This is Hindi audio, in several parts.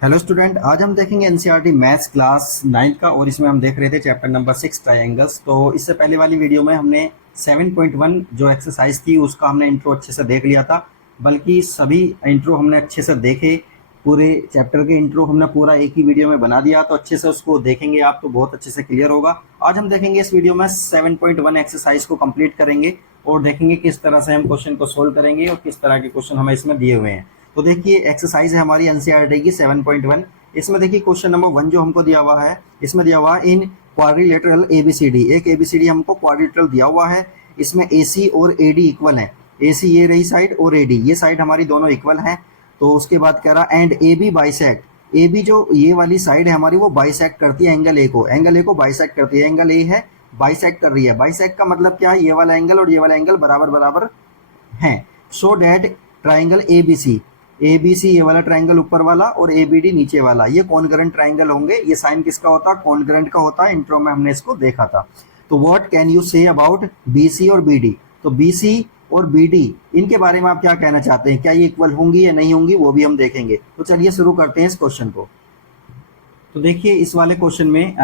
हेलो स्टूडेंट, आज हम देखेंगे एनसीईआरटी मैथ्स क्लास 9 का। और इसमें हम देख रहे थे चैप्टर नंबर 6 ट्रायंगल्स। तो इससे पहले वाली वीडियो में हमने 7.1 जो एक्सरसाइज थी उसका हमने इंट्रो अच्छे से देख लिया था। बल्कि सभी इंट्रो हमने अच्छे से देखे, पूरे चैप्टर के इंट्रो हमने पूरा एक ही वीडियो में बना दिया। तो अच्छे से उसको देखेंगे आप तो बहुत अच्छे से क्लियर होगा। आज हम देखेंगे इस वीडियो में 7.1 एक्सरसाइज को कंप्लीट करेंगे और देखेंगे किस तरह से हम क्वेश्चन को सोल्व करेंगे और किस तरह के क्वेश्चन हमें इसमें दिए हुए हैं। तो देखिए एक्सरसाइज है हमारी एनसीईआरटी की 7.1। इसमें देखिए क्वेश्चन नंबर 1 जो हमको दिया हुआ है, इसमें दिया हुआ है इन क्वाड्रिलेटरल एबीसीडी। एक एबीसीडी हमको क्वाड्रिलेटरल दिया हुआ है, इसमें एसी और एडी इक्वल है। एसी ये रही साइड और एडी ये साइड हमारी दोनों इक्वल है। तो उसके बाद कह रहा and A B bisect. A B जो ये वाली साइड है हमारी वो बाइसेक्ट करती है एंगल ए को, एंगल ए को बाइसेक्ट करती है। एंगल ए है बाइसेक्ट कर रही है। बाइसेक्ट का मतलब क्या है, ये वाला एंगल और ये वाला एंगल बराबर बराबर हैं। So that triangle ABC, ABC ये वाला ट्राइंगल ऊपर वाला और एबीडी नीचे वाला, ये कॉन्ग्रुएंट ट्राइंगल होंगे। ये साइन किसका होता है, कॉन्ग्रुएंट का होता है। इंट्रो में हमने इसको देखा था। तो what can you say about BC और बीडी। तो बीसी और बीडी इनके बारे में आप क्या कहना चाहते हैं, क्या ये इक्वल होंगी या नहीं होंगी, वो भी हम देखेंगे। तो चलिए शुरू करते हैं इस क्वेश्चन को। तो देखिए इस वाले क्वेश्चन में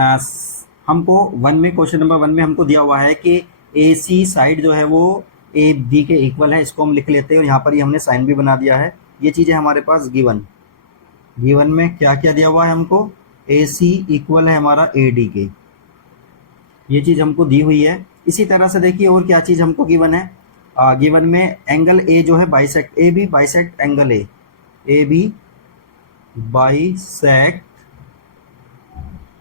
हमको क्वेश्चन नंबर 1 में हमको दिया हुआ है कि ए सी साइड जो है वो ए बी के इक्वल है। इसको हम लिख लेते हैं और यहाँ पर ही हमने साइन भी बना दिया है। ये चीज़ है हमारे पास गिवन में क्या क्या दिया हुआ है हमको, ए सी इक्वल है हमारा ए डी के, ये चीज़ हमको दी हुई है। इसी तरह से देखिए और क्या चीज़ हमको गिवन है, गिवन में एंगल ए जो है bisect, A B bisect angle A B bisect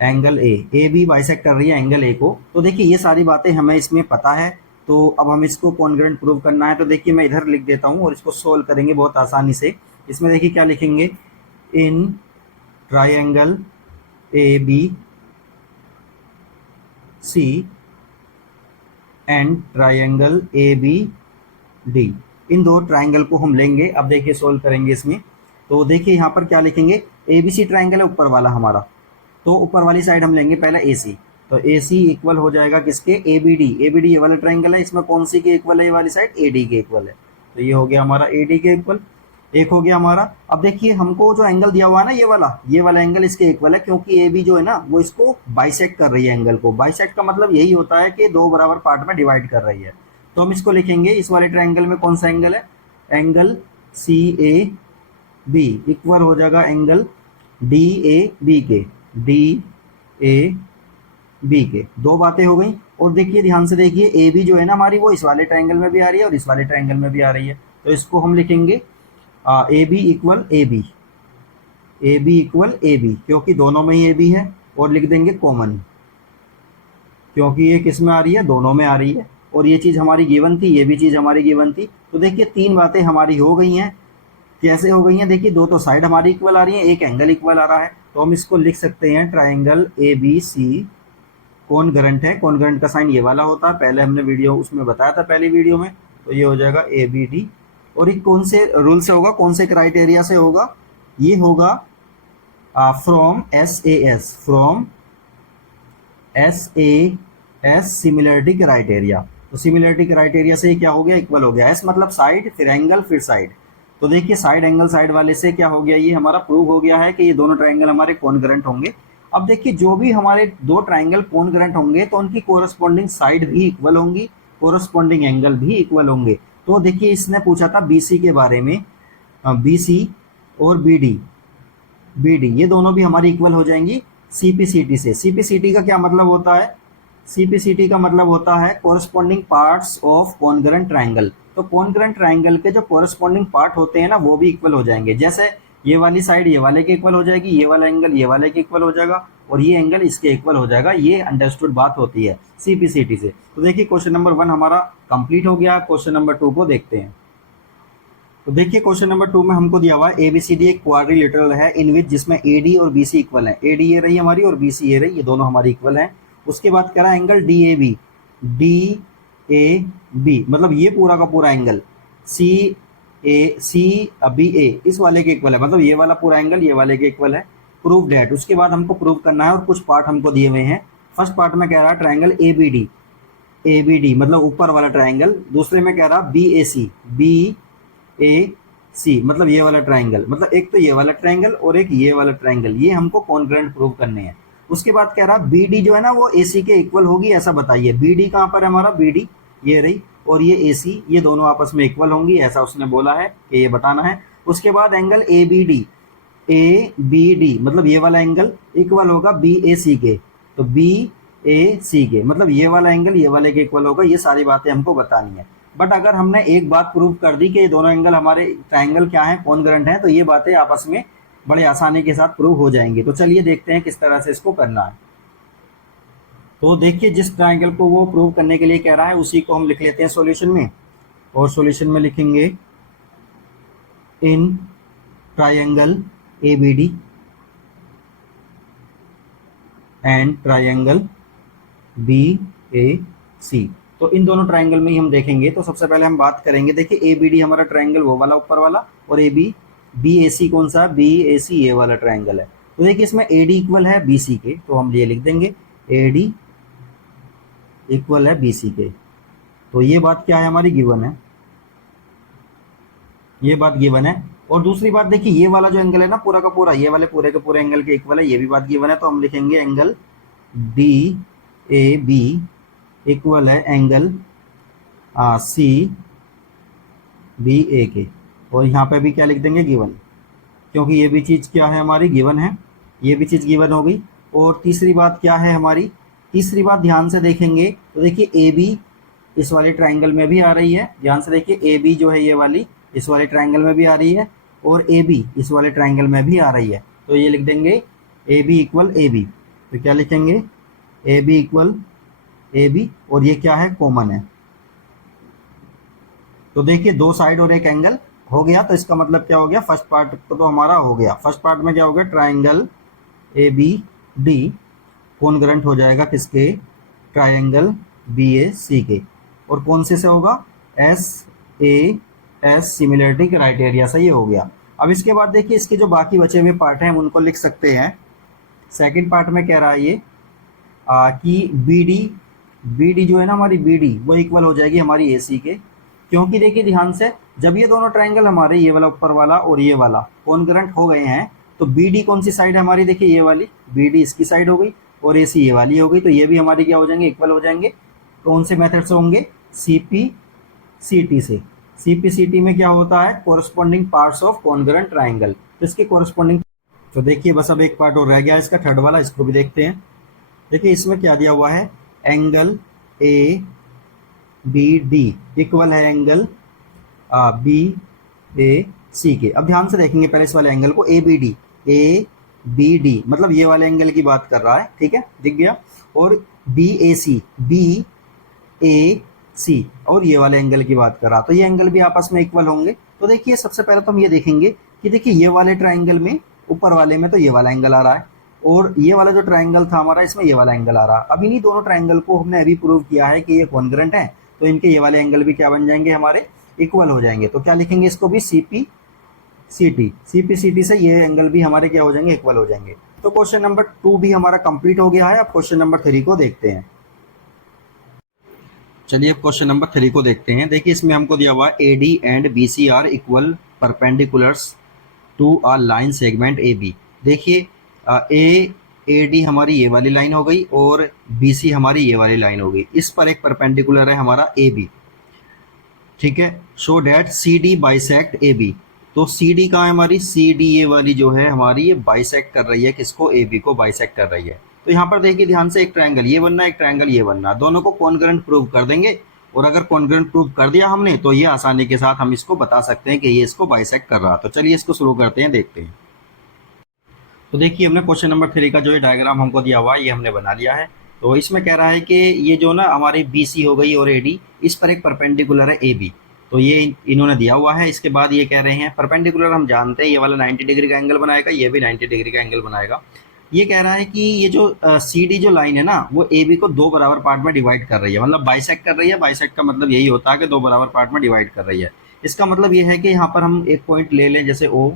angle A B bisect कर रही है एंगल ए को। तो देखिए ये सारी बातें हमें इसमें पता है। तो अब हम इसको कॉन्ग्रुएंट प्रूव करना है। तो देखिए मैं इधर लिख देता हूँ और इसको सोल्व करेंगे बहुत आसानी से। इसमें देखिए क्या लिखेंगे, इन triangle A B C and triangle A B D, इन दो ट्राइंगल को हम लेंगे। अब देखिए सोल्व करेंगे इसमें। तो देखिए यहाँ पर क्या लिखेंगे, ए बी सी ट्राइंगल है ऊपर वाला हमारा, तो ऊपर वाली साइड हम लेंगे पहले ए सी। तो ए सी इक्वल हो जाएगा किसके, A B D. A B D ये वाला ट्राइंगल है, इसमें कौन सी के इक्वल है, ये वाली साइड ए डी के इक्वल है। तो ये हो गया हमारा ए डी के इक्वल, एक हो गया हमारा। अब देखिए हमको जो एंगल दिया हुआ है ना ये वाला एंगल इसके इक्वल है, क्योंकि ए बी जो है ना वो इसको बाइसेक्ट कर रही है एंगल को। बाइसेक्ट का मतलब यही होता है कि दो बराबर पार्ट में डिवाइड कर रही है। तो हम इसको लिखेंगे, इस वाले ट्राइंगल में कौन सा एंगल है, angle C A B equal हो जाएगा एंगल डी ए बी के, डी ए बी के। दो बातें हो गई। और देखिए ध्यान से देखिए ए बी जो है ना हमारी वो इस वाले ट्राइंगल में भी आ रही है और इस वाले ट्राइंगल में भी आ रही है। तो इसको हम लिखेंगे A B equal A B, A B equal A B, क्योंकि दोनों में ही ए बी है। और लिख देंगे कॉमन, क्योंकि ये किस में आ रही है, दोनों में आ रही है। और ये चीज़ हमारी गिवन थी, ये भी चीज़ हमारी गिवन थी। तो देखिए तीन बातें हमारी हो गई हैं। कैसे हो गई हैं, देखिए दो तो साइड हमारी इक्वल आ रही है, एक एंगल इक्वल आ रहा है। तो हम इसको लिख सकते हैं triangle A B C congruent है। कॉन्ग्रुएंट का साइन ये वाला होता है, पहले हमने वीडियो उसमें बताया था पहली वीडियो में। तो ये हो जाएगा ए बी डी। और ये कौन से रूल से होगा, कौन से क्राइटेरिया से होगा, ये होगा from S A S, from S A S similarity criteria. तो सिमिलरिटी क्राइटेरिया से क्या हो गया, इक्वल हो गया। एस मतलब साइड, फिर एंगल, फिर साइड। तो देखिए साइड एंगल साइड वाले से क्या हो गया, ये हमारा प्रूव हो गया है कि ये दोनों ट्राइंगल हमारे कॉन्ग्रुएंट होंगे। अब देखिए जो भी हमारे दो ट्राइंगल कॉन्ग्रुएंट होंगे तो उनकी कोरस्पॉन्डिंग साइड भी इक्वल होंगी, कोरस्पॉन्डिंग एंगल भी इक्वल होंगे। तो देखिए इसने पूछा था बीसी के बारे में, बीसी और बीडी, बीडी ये दोनों भी हमारी इक्वल हो जाएंगी सीपीसीटी से। सीपीसीटी का क्या मतलब होता है, सीपीसीटी का मतलब होता है corresponding parts of congruent triangle. तो कॉन्ग्रुएंट ट्राइंगल के जो कोरस्पॉन्डिंग पार्ट होते हैं ना वो भी इक्वल हो जाएंगे। जैसे ये वाली साइड ये वाले के इक्वल हो जाएगी, ये वाला एंगल ये वाले के इक्वल हो जाएगा और ये एंगल इसके इक्वल हो जाएगा। ये अंडरस्टूड बात होती है सीपीसीटी से। तो देखिए क्वेश्चन नंबर 1 हमारा कंप्लीट हो गया। क्वेश्चन नंबर 2 को देखते हैं। तो देखिए क्वेश्चन नंबर 2 में हमको दिया हुआ है एबीसीडी एक क्वाड्रिलेटरल है इन विच, जिसमें एडी और बीसी इक्वल है। एडी ये रही हमारी और बीसी ये रही, ये दोनों हमारी इक्वल है। उसके बाद कह रहा है angle D A B, D A B मतलब ये पूरा का पूरा एंगल सी ए सी बी ए इस वाले के इक्वल है, मतलब ये वाला पूरा एंगल ये वाले के इक्वल है। प्रूव डेट, उसके बाद हमको प्रूव करना है और कुछ पार्ट हमको दिए हुए हैं। फर्स्ट पार्ट में कह रहा है triangle A B D, A B D मतलब ऊपर वाला ट्राइंगल। दूसरे में कह रहा B A C, B A सी, मतलब ये वाला ट्राइंगल, मतलब एक तो ये वाला ट्राइंगल और एक ये वाला ट्राइंगल, ये हमको कॉन्ग्रुएंट प्रूव करने हैं। उसके बाद कह रहा बी डी जो है ना वो ए सी के इक्वल होगी, ऐसा बताइए। बी डी कहाँ पर है हमारा, बी डी ये रही, और ये ए सी, ये दोनों आपस में इक्वल होंगी, ऐसा उसने बोला है कि ये बताना है। उसके बाद angle A B D, A B D मतलब ये वाला एंगल इक्वल होगा बी ए सी के, तो बी ए सी के मतलब ये वाला एंगल ये वाले के इक्वल होगा। ये सारी बातें हमको बतानी है। बट अगर हमने एक बात प्रूव कर दी कि ये दोनों एंगल हमारे ट्राइंगल क्या है, कॉन्ग्रुएंट है, तो ये बातें आपस में बड़े आसानी के साथ प्रूव हो जाएंगी। तो चलिए देखते हैं किस तरह से इसको करना है। तो देखिए जिस ट्राइंगल को वो प्रूव करने के लिए कह रहा है उसी को हम लिख लेते हैं सॉल्यूशन में, और सॉल्यूशन में लिखेंगे इन triangle A B D and triangle B A C. तो इन दोनों ट्राइंगल में ही हम देखेंगे। तो सबसे पहले हम बात करेंगे, देखिए ए बी डी हमारा ट्राइंगल वो वाला ऊपर वाला, और ए बी बी ए सी कौन सा, बी ए सी ये वाला ट्राइंगल है। तो देखिए इसमें ए डी इक्वल है बी सी के, तो हम ये लिख देंगे ए डी इक्वल है बी सी के। तो ये बात क्या है हमारी, गिवन है, ये बात गिवन है। और दूसरी बात देखिए ये वाला जो एंगल है ना पूरा का पूरा, ये वाले पूरे के पूरे एंगल के इक्वल है, ये भी बात गिवन है। तो हम लिखेंगे angle D A B equal है एंगल सी बी ए के, और यहाँ पे भी क्या लिख देंगे, गिवन, क्योंकि ये भी चीज़ क्या है हमारी, गिवन है, ये भी चीज़ गिवन हो गई। और तीसरी बात क्या है हमारी, तीसरी बात ध्यान से देखेंगे तो देखिए ए बी इस वाले ट्राइंगल में भी आ रही है, ध्यान से देखिए ए बी जो है ये वाली इस वाले ट्राइंगल में भी आ रही है, और ए बी इस वाले ट्राइंगल में भी आ रही है। तो ये लिख देंगे A B equal A B, तो क्या लिखेंगे A B equal A B, और ये क्या है, कॉमन है। तो देखिए दो साइड और एक एंगल हो गया, तो इसका मतलब क्या हो गया, फर्स्ट पार्ट तो हमारा हो गया। फर्स्ट पार्ट में क्या हो गया, triangle A B D congruent हो जाएगा किसके, ट्राइंगल बी ए सी के, और कौन से होगा, S A S similarity criteria से ये हो गया। अब इसके बाद देखिए इसके जो बाकी बचे हुए पार्ट हैं हम उनको लिख सकते हैं। सेकंड पार्ट में कह रहा है ये कि बी डी जो है ना हमारी बी डी वो इक्वल हो जाएगी हमारी ए सी के, क्योंकि देखिए ध्यान से जब ये दोनों ट्राइंगल हमारे ये वाला ऊपर वाला और ये वाला कॉन्ग्रुएंट हो गए हैं, तो बी डी कौन सी साइड है हमारी, देखिए ये वाली बी डी इसकी साइड हो गई, और ए सी ये वाली हो गई, तो ये भी हमारी क्या हो जाएंगे, इक्वल हो जाएंगे। कौन से मेथड से होंगे, सी पी सी टी से। सी पी सी टी में क्या होता है, corresponding parts of congruent triangle, तो इसके कोरस्पॉन्डिंग। तो देखिए बस अब एक पार्ट और रह गया इसका, थर्ड वाला, इसको भी देखते हैं। देखिए इसमें क्या दिया हुआ है, angle A B D equal है एंगल बी ए सी के। अब ध्यान से देखेंगे पहले इस वाले एंगल को, ए बी डी मतलब ये वाले एंगल की बात कर रहा है, ठीक है, दिख गया। और बी ए सी और ये वाले एंगल की बात कर रहा, तो ये एंगल भी आपस में इक्वल होंगे। तो देखिए सबसे पहले तो हम ये देखेंगे कि देखिए ये वाले ट्राइंगल में ऊपर वाले में तो ये वाला एंगल आ रहा है, और ये वाला जो ट्राइंगल था हमारा इसमें ये वाला एंगल आ रहा है। अब इन्हीं दोनों ट्राइंगल को हमने अभी प्रूव किया है कि ये कॉन्ग्रुएंट है, तो इनके ये वाले एंगल भी क्या बन जाएंगे, हमारे इक्वल हो जाएंगे। तो क्या लिखेंगे इसको भी, सी पी सी टी से ये एंगल भी हमारे क्या हो जाएंगे, इक्वल हो जाएंगे। तो क्वेश्चन नंबर 2 भी हमारा कंप्लीट हो गया है। अब क्वेश्चन नंबर 3 को देखते हैं। चलिए अब क्वेश्चन नंबर 3 को देखते हैं। देखिए इसमें हमको दिया हुआ A D and B C are equal perpendiculars to a line segment A B. देखिए ए डी हमारी ये वाली लाइन हो गई और बी सी हमारी ये वाली लाइन हो गई, इस पर एक परपेंडिकुलर है हमारा ए बी, ठीक है। Show that C D bisect A B. तो सी डी कहाँ है हमारी, सी डी ये वाली जो है हमारी ये बाइसेक्ट कर रही है किसको, ए बी को बाइसेक्ट कर रही है। तो यहाँ पर देखिए ध्यान से, एक ट्रायंगल ये बनना, एक ट्रायंगल ये बनना, दोनों को कॉन्ग्रुएंट प्रूव कर देंगे, और अगर कॉन्ग्रुएंट प्रूव कर दिया हमने तो ये आसानी के साथ हम इसको बता सकते हैं कि ये इसको बाइसेक्ट कर रहा। तो चलिए इसको शुरू करते हैं, देखते हैं। तो देखिए हमने क्वेश्चन नंबर 3 का जो ये डायग्राम हमको दिया हुआ है ये हमने बना लिया है। तो इसमें कह रहा है कि ये जो ना हमारी बी सी हो गई और ए डी, इस पर एक परपेंडिकुलर है ए बी, तो ये इन्होंने दिया हुआ है। इसके बाद ये कह रहे हैं परपेंडिकुलर हम जानते हैं ये वाला 90 डिग्री का एंगल बनाएगा, ये भी 90 डिग्री का एंगल बनाएगा। ये कह रहा है कि ये जो सी डी जो लाइन है ना वो ए बी को 2 बराबर पार्ट में डिवाइड कर रही है, मतलब बाइसेक्ट कर रही है। बाइसेक्ट का मतलब यही होता है कि 2 बराबर पार्ट में डिवाइड कर रही है। इसका मतलब ये है कि यहाँ पर हम एक पॉइंट ले लें जैसे ओ,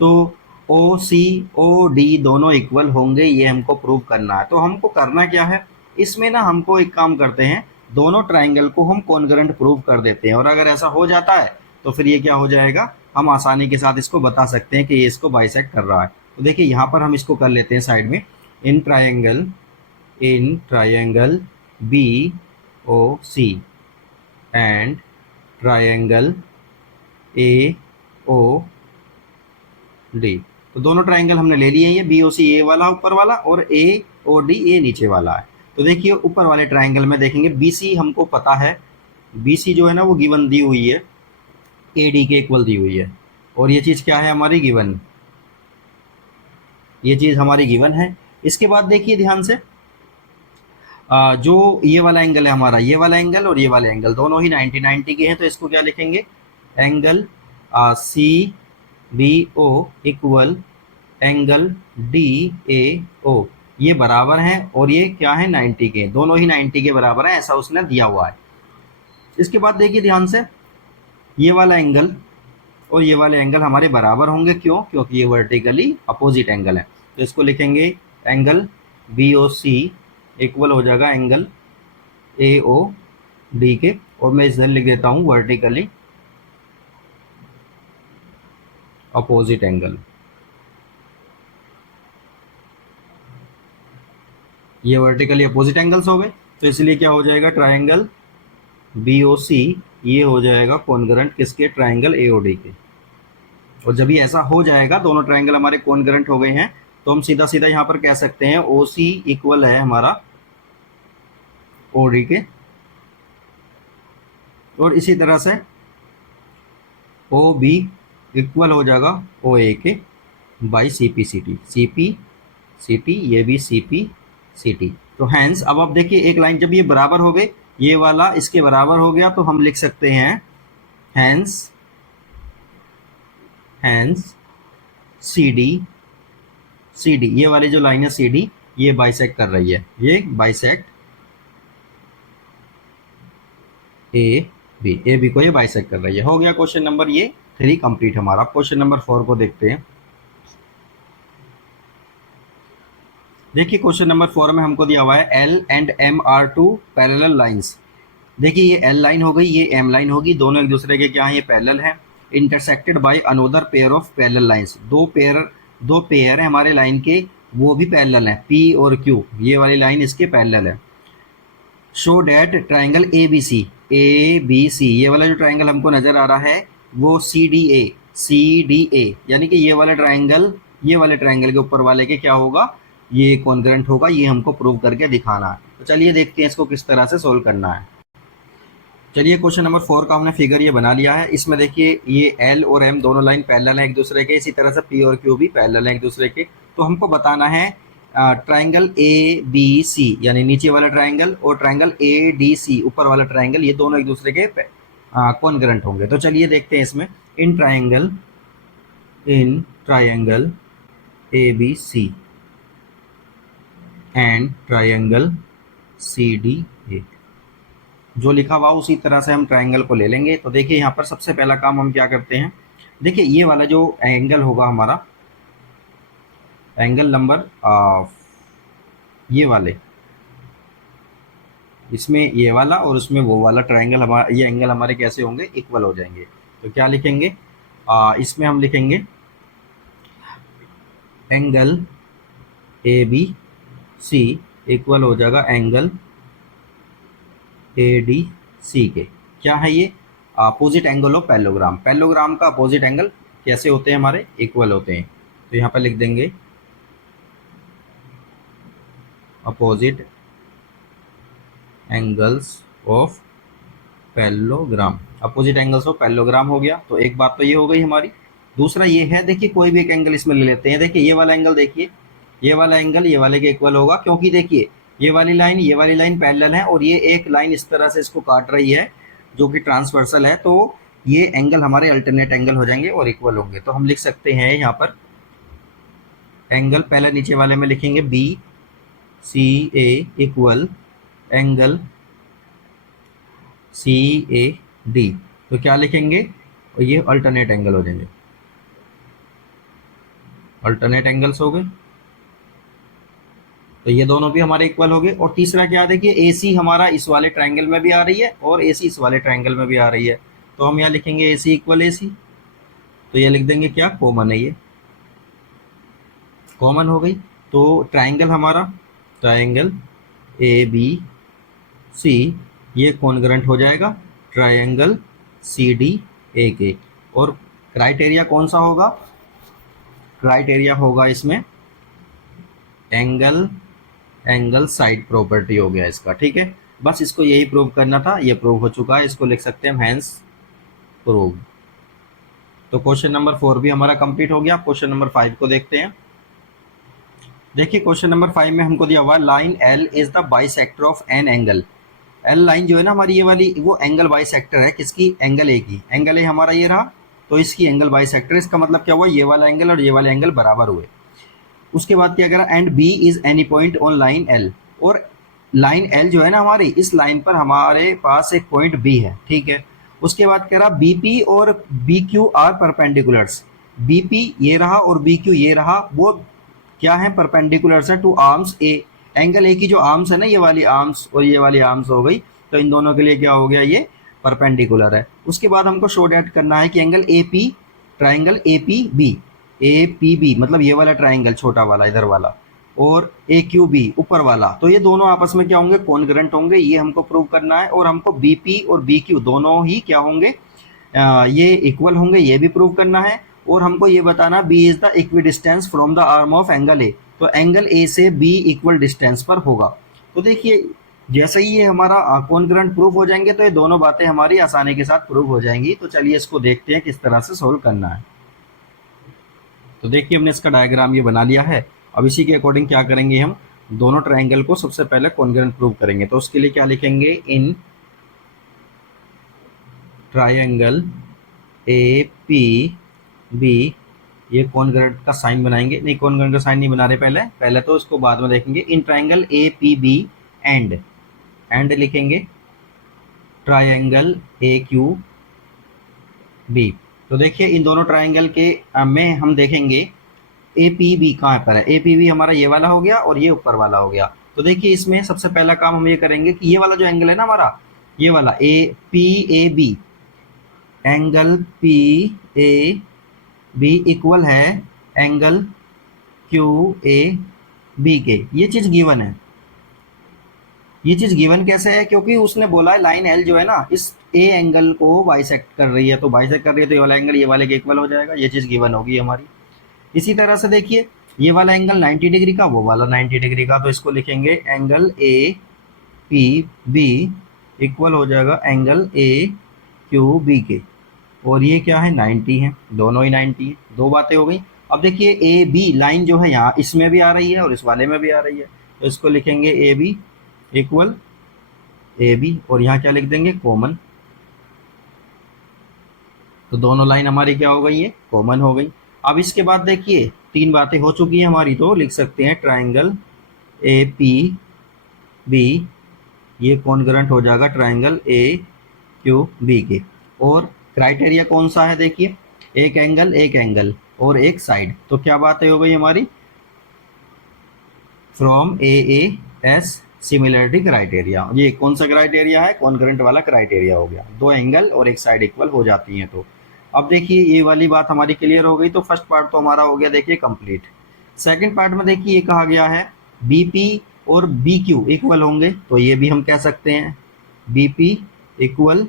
तो ओ सी ओ डी दोनों इक्वल होंगे, ये हमको प्रूव करना है। तो हमको करना क्या है, इसमें ना हमको एक काम करते हैं, दोनों ट्राइंगल को हम कॉन्ग्रुएंट प्रूव कर देते हैं, और अगर ऐसा हो जाता है तो फिर ये क्या हो जाएगा, हम आसानी के साथ इसको बता सकते हैं कि ये इसको बाइसेक्ट कर रहा है। तो देखिए यहाँ पर हम इसको कर लेते हैं साइड में, in triangle B O C and triangle A O D. तो दोनों ट्रायंगल हमने ले लिए हैं, ये बी ओ सी ए वाला ऊपर वाला और ए ओ डी ए नीचे वाला है। तो देखिए ऊपर वाले ट्रायंगल में देखेंगे बी सी हमको पता है, बी सी जो है ना वो गिवन दी हुई है, ए डी के इक्वल दी हुई है, और ये चीज़ क्या है हमारी गिवन, ये चीज़ हमारी गिवन है। इसके बाद देखिए ध्यान से जो ये वाला एंगल है हमारा, ये वाला एंगल और ये वाला एंगल दोनों ही 90 90 के हैं, तो इसको क्या लिखेंगे, angle C B O equal angle D A O, ये बराबर हैं और ये क्या है 90 के, दोनों ही 90 के बराबर है, ऐसा उसने दिया हुआ है। इसके बाद देखिए ध्यान से ये वाला एंगल और ये वाले एंगल हमारे बराबर होंगे, क्यों, क्योंकि ये वर्टिकली अपोजिट एंगल है। तो इसको लिखेंगे एंगल बी ओ सी इक्वल हो जाएगा एंगल ए ओ डी के, और मैं इधर लिख देता हूँ वर्टिकली अपोजिट एंगल। ये वर्टिकली अपोजिट एंगल्स हो गए, तो इसलिए क्या हो जाएगा, ट्रायंगल बी ओ सी ये हो जाएगा कॉन्ग्रुएंट किसके, ट्रायंगल ए ओ डी के। और जब ये ऐसा हो जाएगा, दोनों ट्रायंगल हमारे कॉन्ग्रुएंट हो गए हैं, तो हम सीधा सीधा यहाँ पर कह सकते हैं ओ सी इक्वल है हमारा ओ डी के, और इसी तरह से ओ बी इक्वल हो जाएगा ओ ए के by C P C T, ये भी सी पी सी टी। तो हैंस अब आप देखिए एक लाइन जब ये बराबर हो गए, ये वाला इसके बराबर हो गया, तो हम लिख सकते हैं हैंस सी डी, ये वाली जो लाइन है सी डी ये बाइसेक्ट कर रही है, ये बाइसेक्ट ए बी को ये बाइसेक्ट कर रही है। हो गया क्वेश्चन नंबर ये 3 कंप्लीट हमारा। क्वेश्चन नंबर 4 को देखते हैं। देखिए क्वेश्चन नंबर 4 में हमको दिया हुआ है L and M are two parallel lines. देखिए ये एल लाइन हो गई, ये एम लाइन होगी, दोनों एक दूसरे के क्या है, ये पैरेलल है, intersected by another pair of parallel lines, दो पेयर है हमारे लाइन के, वो भी पैरेलल है, पी और क्यू, ये वाली लाइन इसके पैरेलल है। Show that triangle A B C, ये वाला जो ट्राइंगल हमको नजर आ रहा है वो सी डी ए, यानी कि ये वाले ट्राइंगल के ऊपर वाले के क्या होगा, ये कॉन्ग्रुएंट होगा, ये हमको प्रूव करके दिखाना है। तो चलिए देखते हैं इसको किस तरह से सोल्व करना है। चलिए क्वेश्चन नंबर 4 का हमने फिगर ये बना लिया है। इसमें देखिए ये एल और एम दोनों लाइन पैरेलल है एक दूसरे के, इसी तरह से पी और क्यू भी पैरेलल है एक दूसरे के। तो हमको बताना है ट्राइंगल ए बी सी, यानी नीचे वाला ट्राइंगल, और ट्राइंगल ए डी सी ऊपर वाला ट्राइंगल, ये दोनों एक दूसरे के कॉन्ग्रुएंट होंगे। तो चलिए देखते हैं इसमें, in triangle A B C and triangle C D A, जो लिखा हुआ उसी तरह से हम ट्राइंगल को ले लेंगे। तो देखिए यहाँ पर सबसे पहला काम हम क्या करते हैं, देखिए ये वाला जो एंगल होगा हमारा, एंगल नंबर ये वाले, इसमें ये वाला और उसमें वो वाला ट्राइंगल, हमारा ये एंगल हमारे कैसे होंगे, इक्वल हो जाएंगे। तो क्या लिखेंगे, इसमें हम लिखेंगे angle A B C equal हो जाएगा एंगल ए डी सी के। क्या है ये, opposite angle of parallelogram. Parallelogram का अपोजिट एंगल कैसे होते हैं, हमारे इक्वल होते हैं। तो यहाँ पर लिख देंगे opposite angles of parallelogram, opposite angles of parallelogram हो गया। तो एक बात तो ये हो गई हमारी। दूसरा ये है, देखिए कोई भी एक एंगल इसमें ले लेते हैं। देखिए ये वाला एंगल, देखिए ये वाला एंगल ये वाले के इक्वल होगा, क्योंकि देखिए ये वाली लाइन पैरेलल है और ये एक लाइन इस तरह से इसको काट रही है जो कि ट्रांसवर्सल है। तो ये एंगल हमारे अल्टरनेट एंगल हो जाएंगे और इक्वल होंगे। तो हम लिख सकते हैं यहाँ पर एंगल, पहले नीचे वाले में लिखेंगे B C A equal angle C A D. तो क्या लिखेंगे, ये अल्टरनेट एंगल हो जाएंगे, अल्टरनेट एंगल्स हो गए। तो ये दोनों भी हमारे इक्वल हो गए। और तीसरा क्या, देखिए ए सी हमारा इस वाले ट्राइंगल में भी आ रही है और ए सी इस वाले ट्राइंगल में भी आ रही है। तो हम यहाँ लिखेंगे ए सी इक्वल ए सी, तो ये लिख देंगे क्या, कॉमन है, ये कॉमन हो गई। तो ट्राइंगल हमारा, ट्राइंगल ए बी सी, ये कॉन्ग्रुएंट हो जाएगा ट्राइंगल सी डी ए के। और क्राइटेरिया कौन सा होगा, क्राइटेरिया होगा इसमें एंगल, एंगल साइड प्रॉपर्टी हो गया इसका, ठीक है। बस इसको यही प्रूव करना था, ये प्रूव हो चुका है, इसको लिख सकते हैं हैंस प्रूव। तो क्वेश्चन नंबर 4 भी हमारा कंप्लीट हो गया। क्वेश्चन नंबर 5 को देखते हैं। देखिए क्वेश्चन नंबर 5 में हमको दिया हुआ line L is the bisector of an angle. L line जो है ना हमारी ये वाली, वो एंगल बाइसेक्टर है किसकी, एंगल ए की। एंगल ए हमारा ये रहा, तो इसकी एंगल बाइसेक्टर, इसका मतलब क्या हुआ, ये वाला एंगल और ये वाला एंगल बराबर हुए। उसके बाद क्या करा, and B is any point on line L. और लाइन एल जो है ना हमारी, इस लाइन पर हमारे पास एक पॉइंट बी है, ठीक है। उसके बाद कह रहा बीपी और B Q are perpendiculars. BP ये रहा और बी क्यू ये रहा, वो क्या है, परपेंडिकुलर्स है to arms A. Angle A की जो आर्म्स है ना, ये वाली आर्म्स और ये वाली आर्म्स हो गई, तो इन दोनों के लिए क्या हो गया, ये परपेंडिकुलर है। उसके बाद हमको शो डैट करना है कि angle A P, triangle A P B, A P B मतलब ये वाला ट्राइंगल छोटा वाला इधर वाला, और ए क्यू बी ऊपर वाला, तो ये दोनों आपस में क्या होंगे, कॉन्ग्रुएंट होंगे, ये हमको प्रूव करना है। और हमको बी पी और बी क्यू दोनों ही क्या होंगे, ये इक्वल होंगे, ये भी प्रूव करना है। और हमको ये बताना B is the equidistant from the arm of angle A, तो एंगल ए से बी इक्वल डिस्टेंस पर होगा। तो देखिए जैसे ही ये हमारा कॉन्ग्रुएंट प्रूव हो जाएंगे, तो ये दोनों बातें हमारी आसानी के साथ प्रूव हो जाएंगी। तो चलिए इसको देखते हैं किस तरह से सोल्व करना है। तो देखिए हमने इसका डायग्राम ये बना लिया है। अब इसी के अकॉर्डिंग क्या करेंगे, हम दोनों ट्राइंगल को सबसे पहले कॉन्ग्रुएंट प्रूव करेंगे। तो उसके लिए क्या लिखेंगे, इन ट्राइंगल ए पी बी, ये कॉन्ग्रुएंट का साइन बनाएंगे, नहीं कॉन्ग्रुएंट का साइन नहीं बना रहे पहले, पहले तो इसको बाद में देखेंगे। In triangle A P B and, and लिखेंगे ट्राइंगल ए क्यू बी। तो देखिए इन दोनों ट्राइंगल के में हम देखेंगे ए पी बी कहाँ पर है। ए पी बी हमारा ये वाला हो गया और ये ऊपर वाला हो गया। तो देखिए इसमें सबसे पहला काम हम ये करेंगे कि ये वाला जो एंगल है ना हमारा, ये वाला A P A B, angle P A B equal है एंगल क्यू ए बी के। ये चीज़ गिवन है। ये चीज़ गिवन कैसे है, क्योंकि उसने बोला है लाइन एल जो है ना, इस ए एंगल को बाइसेक्ट कर रही है, तो बाइसेक्ट कर रही है तो ये वाला एंगल ये वाले के इक्वल हो जाएगा। ये चीज़ गिवन होगी हमारी। इसी तरह से देखिए ये वाला एंगल 90 डिग्री का, वो वाला 90 डिग्री का, तो इसको लिखेंगे angle A P B equal हो जाएगा एंगल ए क्यू बी के। और ये क्या है, 90 है, दोनों ही 90 है। दो बातें हो गई। अब देखिए ए बी लाइन जो है यहाँ इसमें भी आ रही है और इस वाले में भी आ रही है, तो इसको लिखेंगे A B equal A B, और यहाँ क्या लिख देंगे, कॉमन। तो दोनों लाइन हमारी क्या हो गई है, कॉमन हो गई। अब इसके बाद देखिए तीन बातें हो चुकी हैं हमारी, तो लिख सकते हैं ट्राइंगल ए पी बी, ये कॉन्ग्रुएंट हो जाएगा ट्राइंगल ए क्यू बी के। और क्राइटेरिया कौन सा है, देखिए एक एंगल और एक साइड। तो क्या बातें हो गई हमारी, from A S similarity criteria. ये कौन सा क्राइटेरिया है, कॉन्ग्रुएंट वाला क्राइटेरिया हो गया। दो एंगल और एक साइड इक्वल हो जाती हैं। तो अब देखिए ये वाली बात हमारी क्लियर हो गई। तो फर्स्ट पार्ट तो हमारा हो गया देखिए कंप्लीट। सेकंड पार्ट में देखिए ये कहा गया है बीपी और बी क्यू इक्वल होंगे, तो ये भी हम कह सकते हैं बीपी इक्वल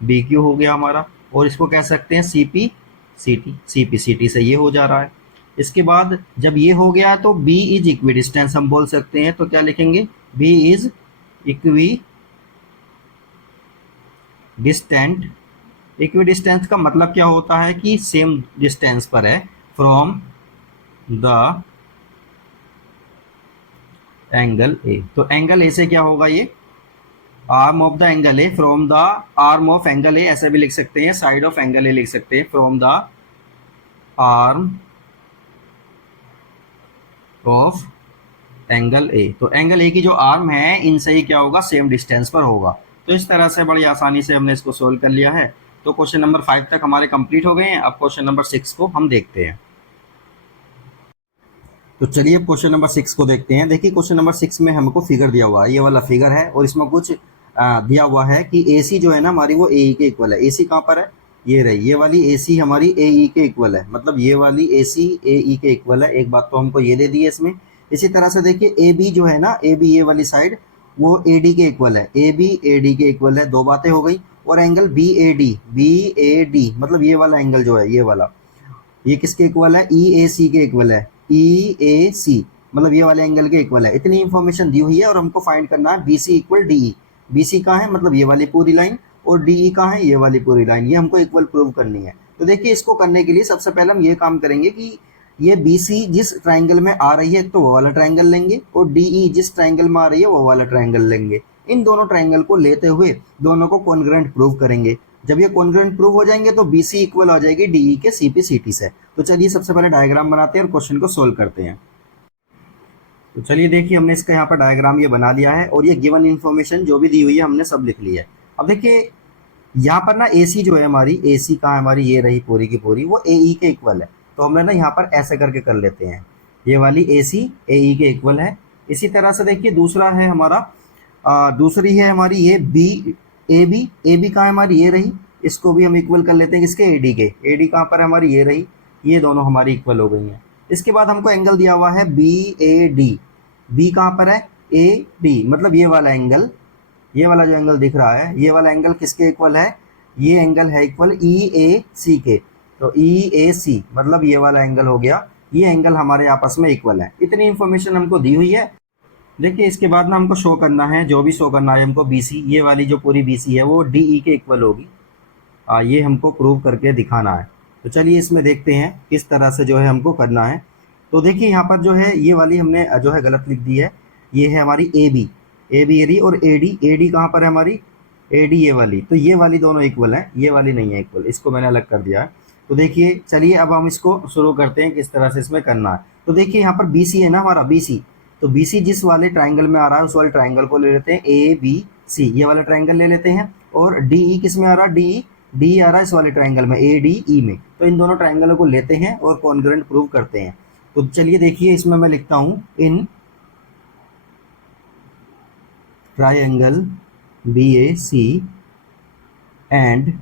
बी क्यू हो गया हमारा। और इसको कह सकते हैं सीपी सीटी, सीपी सीटी से ये हो जा रहा है। इसके बाद जब ये हो गया तो B इज इक्वी डिस्टेंस हम बोल सकते हैं। तो क्या लिखेंगे, B is equi distant. Equi distance का मतलब क्या होता है कि सेम डिस्टेंस पर है फ्रॉम द एंगल ए। तो एंगल ए से क्या होगा, ये arm of the angle A, from the arm of angle ए ऐसे भी लिख सकते हैं, साइड ऑफ एंगल ए लिख सकते हैं, from the arm of angle A. तो एंगल ए की जो आर्म है इनसे ही क्या होगा, सेम डिस्टेंस पर होगा। तो इस तरह से बड़ी आसानी से हमने इसको सोल्व कर लिया है। तो क्वेश्चन नंबर 5 तक हमारे कंप्लीट हो गए हैं। अब क्वेश्चन नंबर 6 को हम देखते हैं। तो चलिए क्वेश्चन नंबर 6 को देखते हैं। देखिए क्वेश्चन नंबर 6 में हमको फिगर दिया हुआ है, ये वाला फिगर है, और इसमें कुछ दिया हुआ है कि AC जो है ना हमारी वो AE के इक्वल है। AC कहाँ पर है, ये रही, ये वाली ए सी हमारी ए ई के इक्वल है, मतलब ये वाली ए सी ए ई के इक्वल है। एक बात तो हमको ये दे दी है इसमें। इसी तरह से देखिए ए बी जो है ना, ए बी ये वाली साइड वो ए डी के इक्वल है, ए बी ए डी के इक्वल है। दो बातें हो गई। और एंगल बी ए डी मतलब ये वाला एंगल जो है, ये वाला, ये किसके इक्वल है? ई ए सी के इक्वल है, ई ए सी मतलब ये वाले एंगल के इक्वल है। इतनी इंफॉर्मेशन दी हुई है और हमको फाइंड करना है B C equal D E. B C कहाँ है? मतलब ये वाली पूरी लाइन। और डी ई कहाँ है? ये वाली पूरी लाइन। ये हमको इक्वल प्रूव करनी है। तो देखिए इसको करने के लिए सबसे पहले हम ये काम करेंगे कि ये बी सी जिस ट्राइंगल में आ रही है तो वो वाला ट्राइंगल लेंगे, और डी ई जिस ट्राइंगल में आ रही है वो वाला ट्राइंगल लेंगे। इन दोनों ट्राइंगल को लेते हुए दोनों को कॉन्ग्रुएंट प्रूव करेंगे। जब ये कॉन्ग्रुएंट प्रूव हो जाएंगे तो बी सी इक्वल हो जाएगी डी ई के सी पी सी टी से। तो चलिए सबसे पहले डायग्राम बनाते हैं और क्वेश्चन को सोल्व करते हैं। तो चलिए देखिए हमने इसका यहाँ पर डायग्राम ये बना लिया है, और ये गिवन इन्फॉर्मेशन जो भी दी हुई है हमने सब लिख ली है। अब देखिए यहाँ पर ना ए सी जो है हमारी, ए सी कहाँ है हमारी? ये रही पूरी की पूरी, वो ए ई के इक्वल है। तो हमने ना यहाँ पर ऐसे करके कर लेते हैं, ये वाली ए सी ए ई के इक्वल है। इसी तरह से देखिए दूसरा है हमारा, दूसरी है हमारी ये बी ए बी कहाँ है हमारी? ये रही। इसको भी हम इक्वल कर लेते हैं किसके? ए डी के। ए डी कहाँ पर है हमारी? ये रही। ये दोनों हमारी इक्वल हो गई हैं। इसके बाद हमको एंगल दिया हुआ है बी ए डी। बी कहाँ पर है? ए डी मतलब ये वाला एंगल, ये वाला जो एंगल दिख रहा है, ये वाला एंगल किसके इक्वल है? ये एंगल है इक्वल ई ए सी के। तो ई ए सी मतलब ये वाला एंगल हो गया। ये एंगल हमारे आपस में इक्वल है। इतनी इंफॉर्मेशन हमको दी हुई है। देखिए इसके बाद ना हमको शो करना है, जो भी शो करना है हमको बी सी, ये वाली जो पूरी बी सी है वो डी ई के इक्वल होगी। ये हमको प्रूव करके दिखाना है। तो चलिए इसमें देखते हैं किस तरह से जो है हमको करना है। तो देखिए यहाँ पर जो है ये वाली हमने जो है गलत लिख दी है। ये है हमारी ए बी ये रही, और ए डी कहाँ पर है हमारी? ए डी ये वाली। तो ये वाली दोनों इक्वल है, ये वाली नहीं है इक्वल, इसको मैंने अलग कर दिया है। तो देखिए चलिए अब हम इसको शुरू करते हैं किस तरह से इसमें करना है। तो देखिए यहाँ पर बी सी है ना हमारा, बी सी। तो बी सी जिस वाले ट्राइंगल में आ रहा है उस वाले ट्राइंगल को ले लेते हैं, ए बी सी ये वाला ट्राइंगल ले लेते हैं। और डी ई किस में आ रहा है? डी आ रहा है इस वाले ट्राइंगल में, ए डी ई में। तो इन दोनों ट्राइंगलों को लेते हैं और कॉन्ग्रुएंट प्रूव करते हैं। तो चलिए देखिए इसमें मैं लिखता हूँ, इन triangle B A C and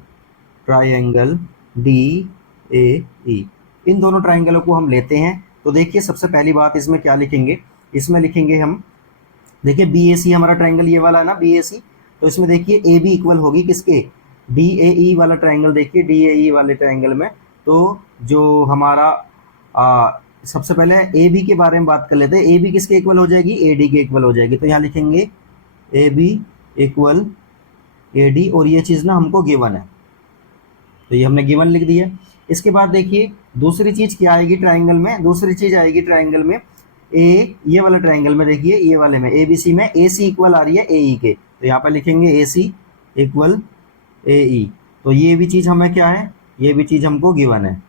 triangle D A E, इन दोनों ट्राइंगलों को हम लेते हैं। तो देखिए सबसे पहली बात इसमें क्या लिखेंगे? इसमें लिखेंगे हम, देखिए बी ए सी हमारा ट्राइंगल ये वाला है ना बी ए सी। तो इसमें देखिए ए बी इक्वल होगी किसके? डी ए ई वाला ट्राइंगल। देखिए डी ए ई वाले ट्राइंगल में तो जो हमारा सबसे पहले ए बी के बारे में बात कर लेते हैं। ए बी किसके इक्वल हो जाएगी? ए डी के इक्वल हो जाएगी। तो यहाँ लिखेंगे A B equal A D, और ये चीज़ ना हमको गिवन है, तो ये हमने गिवन लिख दिया। इसके बाद देखिए दूसरी चीज़ क्या आएगी ट्राइंगल में? दूसरी चीज़ आएगी ट्राइंगल में ये वाला ट्राइंगल में, देखिए ये वाले में ए बी सी में ए सी इक्वल आ रही है ए ई के। तो यहाँ पर लिखेंगे ए सी इक्वल ए ई। तो ये भी चीज़ हमें क्या है? ये भी चीज़ हमको गिवन है।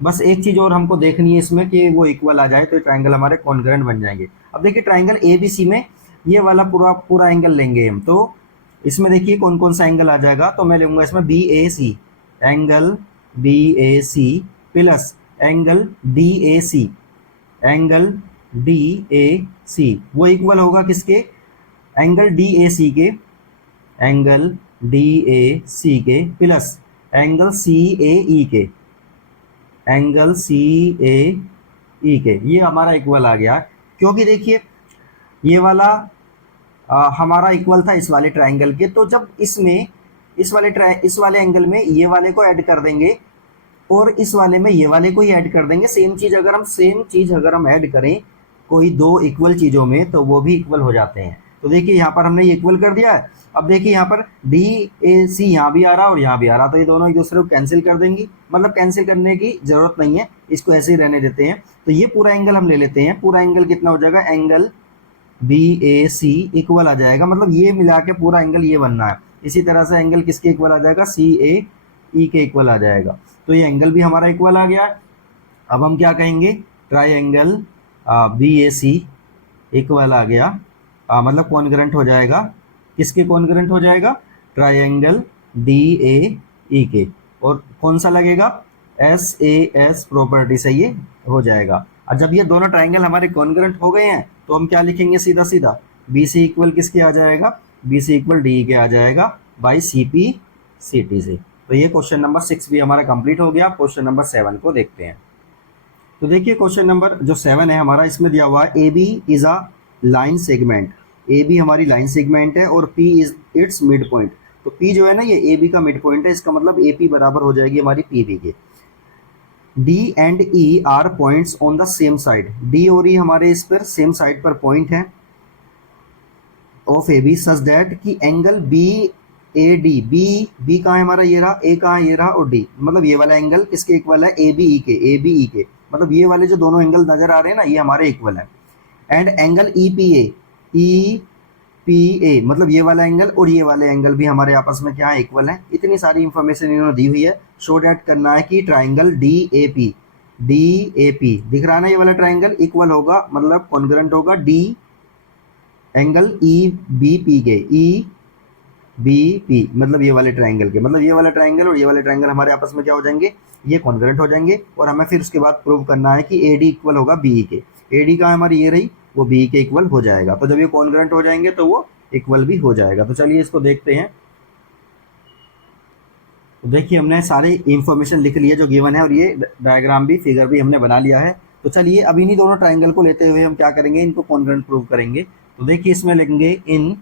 बस एक चीज़ और हमको देखनी है इसमें कि वो इक्वल आ जाए तो ट्राइंगल हमारे कॉन्ग्रुएंट बन जाएंगे। अब देखिए ट्राइंगल ए बी सी में ये वाला पूरा एंगल लेंगे हम। तो इसमें देखिए कौन कौन सा एंगल आ जाएगा? तो मैं लूँगा इसमें B A C, angle B A C plus angle D A C, angle D A C वो इक्वल होगा किसके? एंगल डी ए सी के, एंगल डी ए सी के प्लस एंगल सी ए ई के, एंगल सी ए ई के। ये हमारा इक्वल आ गया, क्योंकि देखिए ये वाला हमारा इक्वल था इस वाले ट्राइंगल के। तो जब इसमें इस वाले एंगल में ये वाले को ऐड कर देंगे और इस वाले में ये वाले को ही ऐड कर देंगे। सेम चीज़ अगर हम ऐड करें कोई दो इक्वल चीज़ों में तो वो भी इक्वल हो जाते हैं। तो देखिए यहाँ पर हमने ये इक्वल कर दिया है। अब देखिए यहाँ पर डी ए सी यहाँ भी आ रहा और यहाँ भी आ रहा, तो ये दोनों एक दूसरे को कैंसिल कर देंगी। मतलब कैंसिल करने की ज़रूरत नहीं है, इसको ऐसे ही रहने देते हैं। तो ये पूरा एंगल हम ले लेते हैं। पूरा एंगल कितना हो जाएगा? Angle B A C equal आ जाएगा, मतलब ये मिला के पूरा एंगल ये बनना है। इसी तरह से एंगल किसके इक्वल आ जाएगा? सी ए ई के इक्वल आ जाएगा। तो ये एंगल भी हमारा इक्वल आ गया। अब हम क्या कहेंगे? Triangle B A C equal आ गया, मतलब कॉन्ग्रुएंट हो जाएगा। किसके कॉन्ग्रुएंट हो जाएगा? ट्राइंगल डी ए ई के। और कौन सा लगेगा? एस ए एस प्रॉपर्टी से ये हो जाएगा। और जब ये दोनों ट्राइंगल हमारे कॉन्ग्रुएंट हो गए हैं तो हम क्या लिखेंगे? सीधा सीधा बी सी इक्वल किसके आ जाएगा? बी सी इक्वल डी के आ जाएगा by C P C T से। तो ये क्वेश्चन नंबर 6 भी हमारा कंप्लीट हो गया। क्वेश्चन नंबर 7 को देखते हैं। तो देखिए क्वेश्चन नंबर जो 7 है हमारा, इसमें दिया हुआ है A B is a line segment. A B हमारी लाइन सेगमेंट है और P is its mid point. तो पी जो है ना, ये ए बी का मिड पॉइंट है, इसका मतलब ए पी बराबर हो जाएगी हमारी पी बी के। D and E are points on the same side. डी और ई हमारे इस पर सेम साइड पर पॉइंट है of A B such that कि angle B A D, B कहाँ है हमारा, ये रहा, ए कहाँ है, ये रहा, और डी मतलब ये वाला एंगल किसके इक्वल है, ए बी ई के। ए बी ई के मतलब ये वाले जो दोनों एंगल नजर आ रहे हैं ना, ये हमारे इक्वल है। And angle E P A, E P ए मतलब ये वाला एंगल और ये वाले एंगल भी हमारे आपस में क्या है, इक्वल है। इतनी सारी इंफॉर्मेशन इन्होंने दी हुई है। शो डैट करना है कि ट्राइंगल डी ए पी दिख रहा है ना, ये वाला ट्राइंगल इक्वल होगा, मतलब कॉन्ग्रुएंट होगा D angle E B P के, ई बी पी मतलब ये वाले ट्राइंगल के, मतलब ये वाला ट्राइंगल और ये वाले ट्राइंगल हमारे आपस में क्या हो जाएंगे, ये कॉन्ग्रुएंट हो जाएंगे। और हमें फिर उसके बाद प्रूव करना है कि ए डी इक्वल होगा बी के। ए डी का हमारी ये रही, वो बी के इक्वल हो जाएगा। तो जब ये कॉन्ग्रुएंट हो जाएंगे तो वो इक्वल भी हो जाएगा। तो चलिए इसको देखते हैं। तो देखिए हमने सारी इंफॉर्मेशन लिख ली है जो गिवन है, और ये डायग्राम भी, फिगर भी हमने बना लिया है। तो चलिए अब इन्हीं दोनों ट्राइंगल को लेते हुए हम क्या करेंगे, इनको कॉन्ग्रुएंट प्रूव करेंगे। तो देखिए इसमें लिखेंगे इन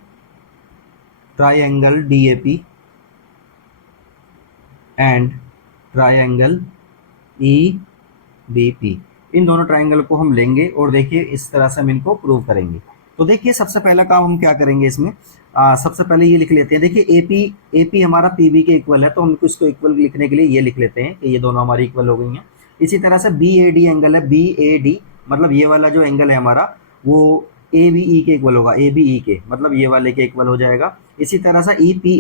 triangle D A P and triangle E B P, इन दोनों ट्राइंगल को हम लेंगे और देखिए इस तरह से हम इनको प्रूव करेंगे। तो देखिए सबसे पहला काम हम क्या करेंगे इसमें, सबसे पहले ये लिख लेते हैं। देखिए ए पी हमारा पी बी के इक्वल है, तो हम इसको इक्वल लिखने के लिए ये लिख लेते हैं कि ये दोनों हमारी इक्वल हो गई हैं। इसी तरह से बी ए डी एंगल है, बी ए डी मतलब ये वाला जो एंगल है हमारा, वो ए बी ई के इक्वल होगा, ए बी ई के मतलब ये वाले के इक्वल हो जाएगा। इसी तरह से ई पी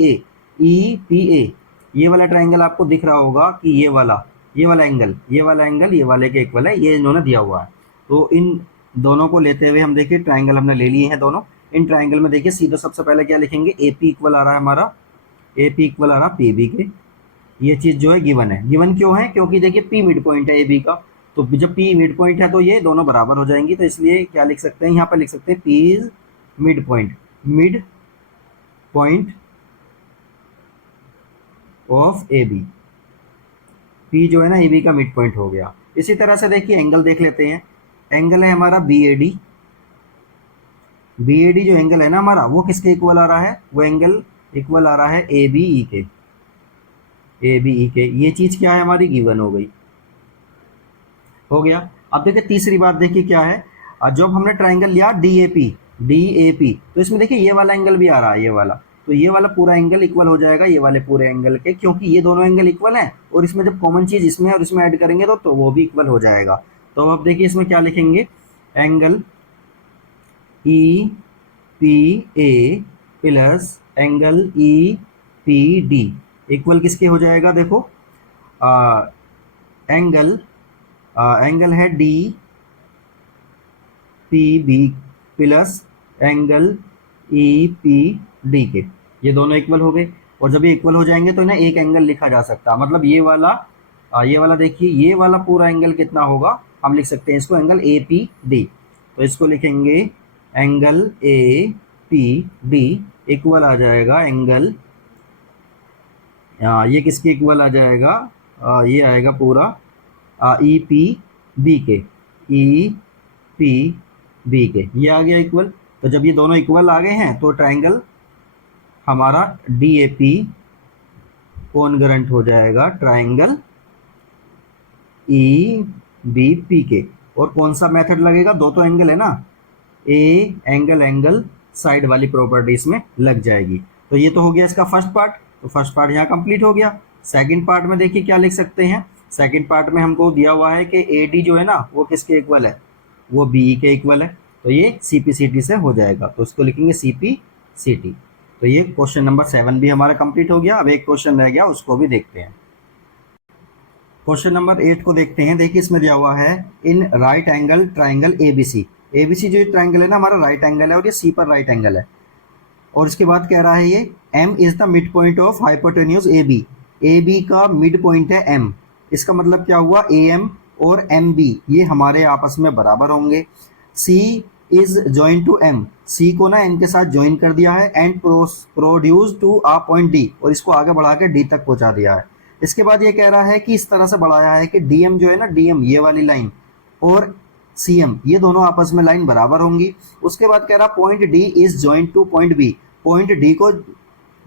ए, ये वाला ट्राइंगल आपको दिख रहा होगा कि ये वाला एंगल ये वाले के इक्वल है, ये इन्होंने दिया हुआ है। तो इन दोनों को लेते हुए हम देखिए ट्राइंगल हमने ले लिए हैं दोनों। इन ट्राइंगल में देखिए सीधा सबसे पहले क्या लिखेंगे, ए पी इक्वल आ रहा है हमारा, ए पी इक्वल आ रहा पी बी के। ये चीज़ जो है गिवन है। गिवन क्यों है, क्योंकि देखिए पी मिड पॉइंट है ए बी का, तो जब पी मिड पॉइंट है तो ये दोनों बराबर हो जाएंगी। तो इसलिए क्या लिख सकते हैं, यहाँ पर लिख सकते हैं P is mid point of A B. P जो है ना ए बी का मिड पॉइंट हो गया। इसी तरह से देखिए एंगल देख लेते हैं। एंगल है हमारा बी ए डी जो एंगल है ना हमारा, वो किसके इक्वल आ रहा है, वो एंगल इक्वल आ रहा है ए बी ई के। ये चीज़ क्या है हमारी, गिवन हो गई, हो गया। अब देखिए तीसरी बात देखिए क्या है, जब हमने ट्राइंगल लिया डी ए पी, तो इसमें देखिए ये वाला एंगल भी आ रहा है, ये वाला, तो ये वाला पूरा एंगल इक्वल हो जाएगा ये वाले पूरे एंगल के, क्योंकि ये दोनों एंगल इक्वल हैं। और इसमें जब कॉमन चीज़ इसमें और इसमें ऐड करेंगे तो वो भी इक्वल हो जाएगा। तो अब देखिए इसमें क्या लिखेंगे, angle E P A plus angle E P D equal किसके हो जाएगा, देखो एंगल है D P B plus angle E P D के, ये दोनों इक्वल हो गए। और जब ये इक्वल हो जाएंगे तो इन्हें एक एंगल लिखा जा सकता है, मतलब ये वाला देखिए ये वाला पूरा एंगल कितना होगा, हम लिख सकते हैं इसको एंगल ए पी डी। तो इसको लिखेंगे angle A P D equal आ जाएगा एंगल, ये किसके इक्वल आ जाएगा, ये आएगा पूरा ई पी बी के, ये आ गया इक्वल। तो जब ये दोनों इक्वल आ गए हैं तो ट्राइंगल हमारा डी ए पी कॉन्ग्रुएंट हो जाएगा ट्राइंगल ई बी पी के। और कौन सा मेथड लगेगा, दो तो एंगल है ना, ए एंगल साइड वाली प्रॉपर्टी इसमें लग जाएगी। तो ये तो हो गया इसका फर्स्ट पार्ट। तो फर्स्ट पार्ट यहाँ कंप्लीट हो गया। सेकंड पार्ट में देखिए क्या लिख सकते हैं। सेकंड पार्ट में हमको दिया हुआ है कि ए डी जो है ना वो किसके इक्वल है, वो बी के इक्वल है। तो ये सी पी सी टी से हो जाएगा, तो इसको लिखेंगे सी पी सी टी। तो ये क्वेश्चन नंबर 7 भी हमारा कंप्लीट हो गया। अब एक क्वेश्चन रह गया, उसको भी देखते हैं। क्वेश्चन नंबर 8 को देखते हैं। देखिए इसमें दिया हुआ है in right angle triangle ABC. ABC जो ट्राइंगल है ना हमारा राइट एंगल है और ये सी पर राइट एंगल है। और इसके बाद कह रहा है ये M is the mid point of hypotenuse A B. A B का मिड पॉइंट है एम। इसका मतलब क्या हुआ, ए एम और एम बी ये हमारे आपस में बराबर होंगे। C is join to M, C को ना एम के साथ ज्वाइन कर दिया है and produce to a point D, और इसको आगे बढ़ा के डी तक पहुंचा दिया है। इसके बाद ये कह रहा है कि इस तरह से बढ़ाया है कि डीएम जो है ना, डीएम ये वाली लाइन और सीएम ये दोनों आपस में लाइन बराबर होंगी। उसके बाद कह रहा point D is joined to point B, point D को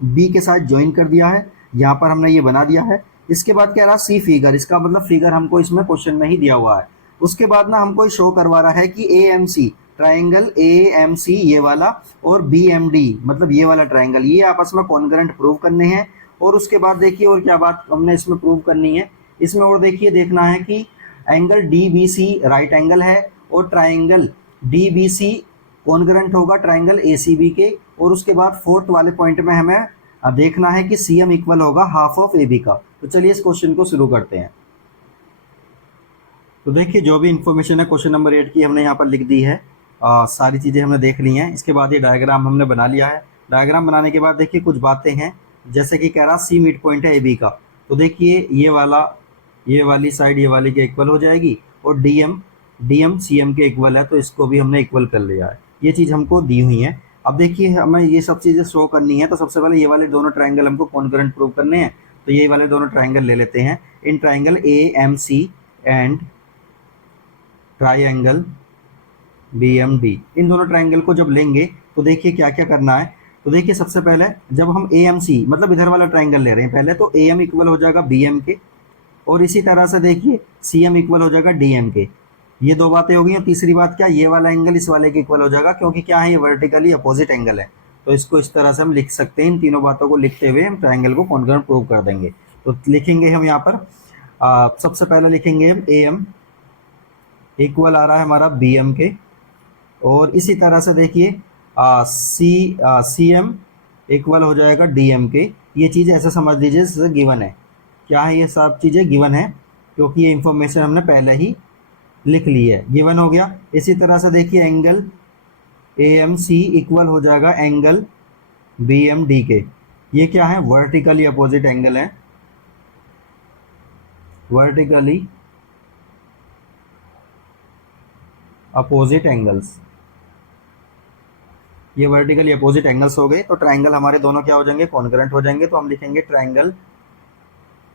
बी के साथ ज्वाइन कर दिया है, यहाँ पर हमने ये बना दिया है। इसके बाद कह रहा सी फिगर, इसका मतलब फिगर हमको इसमें क्वेश्चन में ही दिया हुआ है। उसके बाद ना हमको शो करवा रहा है कि A M C triangle, A M C ये वाला और बी एम डी मतलब ये वाला ट्राइंगल, ये आपस में कॉन्ग्रुएंट प्रूव करने हैं। और उसके बाद देखिए और क्या बात हमने इसमें प्रूव करनी है, इसमें और देखिए देखना है कि angle D B C right angle है और triangle D B C congruent होगा ट्राइंगल ए सी बी के। और उसके बाद फोर्थ वाले पॉइंट में हमें देखना है कि सी एम इक्वल होगा हाफ ऑफ ए बी का। तो चलिए इस क्वेश्चन को शुरू करते हैं। तो देखिए जो भी इंफॉर्मेशन है क्वेश्चन नंबर 8 की हमने यहाँ पर लिख दी है, सारी चीज़ें हमने देख ली हैं। इसके बाद ये डायग्राम हमने बना लिया है। डायग्राम बनाने के बाद देखिए कुछ बातें हैं, जैसे कि कह रहा सी मिड पॉइंट है ए बी का, तो देखिए ये वाली साइड ये वाली के इक्वल हो जाएगी और डीएम सीएम के इक्वल है, तो इसको भी हमने इक्वल कर लिया है। ये चीज़ हमको दी हुई है। अब देखिए हमें ये सब चीज़ें शो करनी है, तो सबसे पहले ये वाले दोनों ट्राइंगल हमको कॉन्ग्रुएंट प्रूव करने हैं। तो ये वाले दोनों ट्राइंगल ले लेते हैं। इन triangle A M C and triangle B M D, इन दोनों ट्राइंगल को जब लेंगे तो देखिए क्या क्या करना है। तो देखिए सबसे पहले जब हम ए एम सी मतलब इधर वाला ट्राइंगल ले रहे हैं पहले, तो ए एम इक्वल हो जाएगा बी एम के, और इसी तरह से देखिए सी एम इक्वल हो जाएगा डी एम के। ये दो बातें हो गई। और तीसरी बात क्या, ये वाला एंगल इस वाले के इक्वल हो जाएगा, क्योंकि क्या है ये वर्टिकली अपोजिट एंगल है। तो इसको इस तरह से हम लिख सकते हैं। इन तीनों बातों को लिखते हुए हम ट्राइंगल को कॉन्ग्रुएंट प्रूव कर देंगे। तो लिखेंगे हम यहाँ पर सबसे पहले लिखेंगे हम ए एम इक्वल आ रहा है हमारा बी एम के, और इसी तरह से देखिए सी एम इक्वल हो जाएगा डी एम के। ये चीज़ ऐसे समझ लीजिए जैसे गिवन है। क्या है, ये सब चीज़ें गिवन है, क्योंकि ये इंफॉर्मेशन हमने पहले ही लिख ली है, गिवन हो गया। इसी तरह से देखिए angle A M C equal हो जाएगा एंगल बी एम डी के। ये क्या है, वर्टिकली अपोजिट एंगल है, वर्टिकली अपोजिट एंगल्स, ये वर्टिकली अपोजिट एंगल्स हो गए। तो ट्राइंगल हमारे दोनों क्या हो जाएंगे, कॉन्ग्रुएंट हो जाएंगे। तो हम लिखेंगे triangle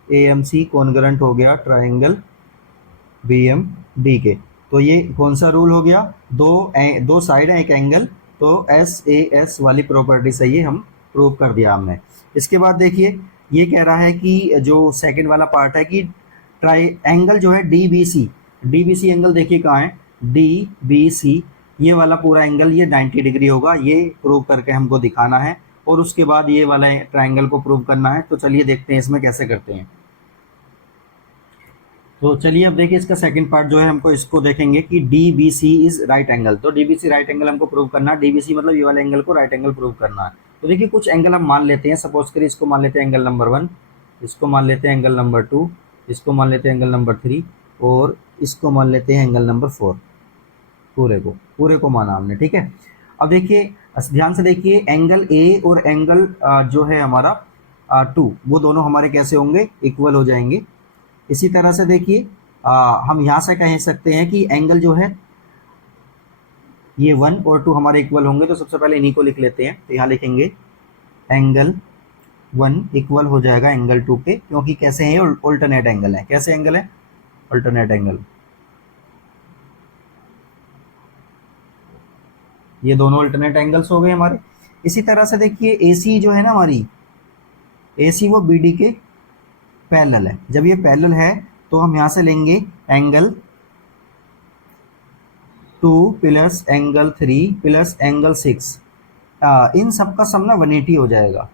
A M C congruent हो गया ट्राइंगल बी एम डी के। तो ये कौन सा रूल हो गया, दो साइड है एक एंगल, तो एस ए एस वाली प्रॉपर्टी से ये हम प्रूव कर दिया हमने। इसके बाद देखिए ये कह रहा है कि जो सेकंड वाला पार्ट है कि एंगल जो है डी बी सी एंगल देखिए कहाँ है, डी बी सी ये वाला पूरा एंगल ये 90 डिग्री होगा, ये प्रूव करके हमको दिखाना है। और उसके बाद ये वाला ट्राइंगल को प्रूव करना है। तो चलिए देखते हैं इसमें कैसे करते हैं। तो चलिए अब देखिए इसका सेकंड पार्ट जो है, हमको इसको देखेंगे कि D B C is right angle. तो D B C right angle हमको प्रूव करना है, डी बी सी मतलब ये वाले एंगल को राइट एंगल प्रूव करना है। तो देखिए कुछ एंगल हम मान लेते हैं, सपोज करिए इसको मान लेते हैं एंगल नंबर 1, इसको मान लेते हैं एंगल नंबर 2, इसको मान लेते हैं एंगल नंबर 3 और इसको मान लेते हैं एंगल नंबर 4। पूरे को माना हमने, ठीक है। अब देखिए ध्यान से देखिए एंगल ए और एंगल जो है हमारा 2 वो दोनों हमारे कैसे होंगे, इक्वल हो जाएंगे। इसी तरह से देखिए हम यहाँ से कह सकते हैं कि एंगल जो है ये 1 और 2 हमारे इक्वल होंगे। तो सबसे पहले इन्हीं को लिख लेते हैं। तो यहाँ लिखेंगे एंगल 1 इक्वल हो जाएगा एंगल 2 के, क्योंकि कैसे हैं ये ऑल्टरनेट एंगल है। कैसे एंगल है, ऑल्टरनेट एंगल। ये दोनों ऑल्टरनेट एंगल्स हो गए हमारे। इसी तरह से देखिए AC जो है ना हमारी, AC वो BD के पैरेलल है। जब ये पैरेलल है तो हम यहाँ से लेंगे angle 2 plus angle 3 plus angle 6, इन सब का सम ना 180 हो जाएगा।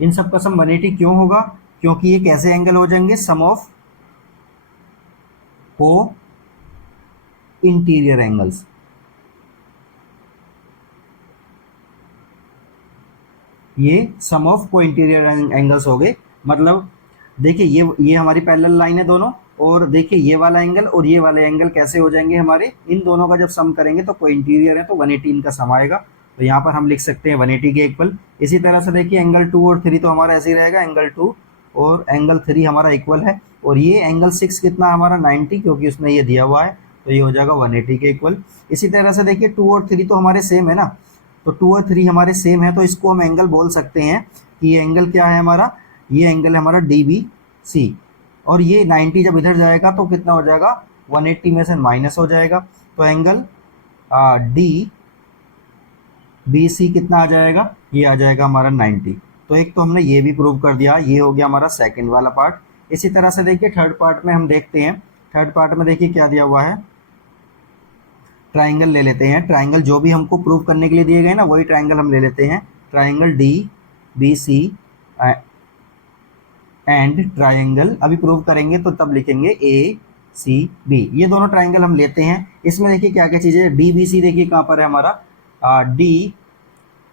इन सब का सम 180 क्यों होगा, क्योंकि ये कैसे एंगल हो जाएंगे, सम ऑफ को इंटीरियर एंगल्स। ये सम ऑफ को इंटीरियर एंगल्स हो गए। मतलब देखिए ये हमारी पैरेलल लाइन है दोनों, और देखिए ये वाला एंगल और ये वाले एंगल कैसे हो जाएंगे हमारे, इन दोनों का जब सम करेंगे तो को इंटीरियर है तो 180 इनका सम आएगा। तो यहाँ पर हम लिख सकते हैं 180 के इक्वल। इसी तरह से देखिए एंगल 2 और 3 तो हमारा ऐसे ही रहेगा, एंगल 2 और एंगल 3 हमारा इक्वल है। और ये एंगल 6 कितना हमारा 90, क्योंकि उसने ये दिया हुआ है, तो ये हो जाएगा 180 के इक्वल। इसी तरह से देखिए 2 और 3 तो हमारे सेम है ना, तो 2 और 3 हमारे सेम है, तो इसको हम एंगल बोल सकते हैं कि ये एंगल क्या है हमारा, ये एंगल है हमारा DB सी, और ये 90 जब इधर जाएगा तो कितना हो जाएगा, 180 में से माइनस हो जाएगा, तो एंगल डी बी सी कितना आ जाएगा, ये आ जाएगा हमारा 90। तो एक तो हमने ये भी प्रूव कर दिया, ये हो गया हमारा सेकंड वाला पार्ट। इसी तरह से देखिए थर्ड पार्ट में हम देखते हैं। थर्ड पार्ट में देखिए क्या दिया हुआ है, ट्राइंगल ले लेते हैं। ट्राइंगल जो भी हमको प्रूव करने के लिए दिए गए ना, वही ट्राइंगल हम ले लेते हैं। Triangle D B C and triangle, अभी प्रूव करेंगे तो तब लिखेंगे ए सी बी। ये दोनों ट्राइंगल हम लेते हैं। इसमें देखिए क्या क्या चीज़ें, डी बी सी देखिए कहाँ पर है हमारा, डी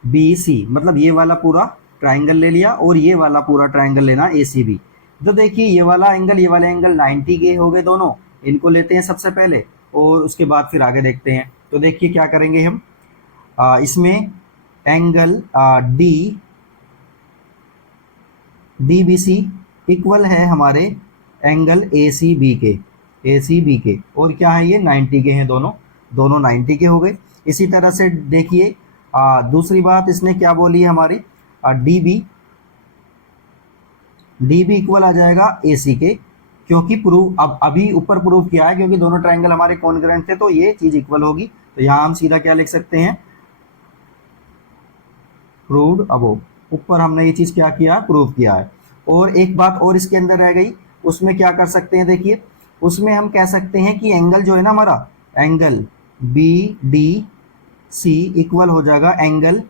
बी सी, मतलब ये वाला पूरा ट्राइंगल ले लिया, और ये वाला पूरा ट्राइंगल लेना ए सी बी। तो देखिए ये वाला एंगल, ये वाला एंगल 90 के हो गए दोनों, इनको लेते हैं सबसे पहले, और उसके बाद फिर आगे देखते हैं। तो देखिए क्या करेंगे हम, इसमें angle D B C equal है हमारे एंगल ए सी बी के, और क्या है ये 90 के हैं, दोनों 90 के हो गए। इसी तरह से देखिए दूसरी बात इसने क्या बोली है हमारी, डी बी इक्वल आ जाएगा ए सी के, क्योंकि प्रूव अब अभी ऊपर प्रूव किया है, क्योंकि दोनों ट्राइंगल हमारे कॉन्ग्रुएंट थे, तो ये चीज इक्वल होगी। तो यहाँ हम सीधा क्या लिख सकते हैं, प्रूव्ड अबोव, ऊपर हमने ये चीज क्या किया, प्रूव किया है। और एक बात और इसके अंदर रह गई, उसमें क्या कर सकते हैं, देखिए उसमें हम कह सकते हैं कि एंगल जो है ना हमारा, angle B D C equal हो जाएगा एंगल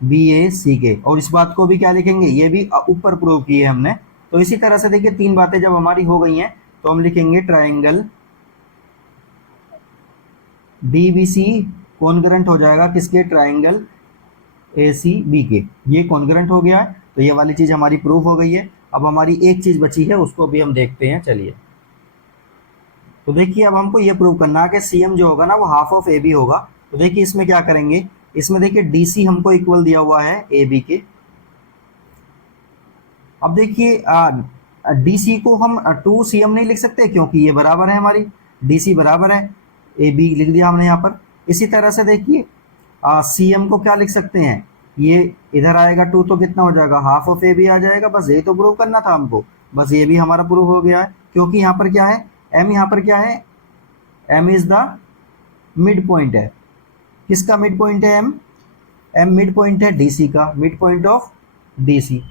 बी ए सी के, और इस बात को भी क्या लिखेंगे, ये भी ऊपर प्रूव की है हमने। तो इसी तरह से देखिए तीन बातें जब हमारी हो गई हैं, तो हम लिखेंगे triangle D B C congruent हो जाएगा किसके, ट्राइंगल ए सी बी के, ये कॉन्ग्रुएंट हो गया है। तो ये वाली चीज हमारी प्रूव हो गई है। अब हमारी एक चीज बची है, उसको भी हम देखते हैं, चलिए। तो देखिए अब हमको ये प्रूव करना है कि सी एम जो होगा ना, वो हाफ ऑफ ए बी होगा। तो देखिए इसमें क्या करेंगे, इसमें देखिए डी सी हमको इक्वल दिया हुआ है ए बी के। अब देखिए डी सी को हम 2cm नहीं लिख सकते, क्योंकि ये बराबर है हमारी, डी सी बराबर है ए बी, लिख दिया हमने यहाँ पर। इसी तरह से देखिए सी एम को क्या लिख सकते हैं, ये इधर आएगा 2, तो कितना हो जाएगा, हाफ ऑफ ए बी आ जाएगा। बस यही तो प्रूव करना था हमको, बस ये भी हमारा प्रूव हो गया है। क्योंकि यहाँ पर क्या है, एम यहाँ पर क्या है, M is the mid point है। किसका मिड पॉइंट है, एम मिड पॉइंट है डीसी का, मिड पॉइंट ऑफ डीसी।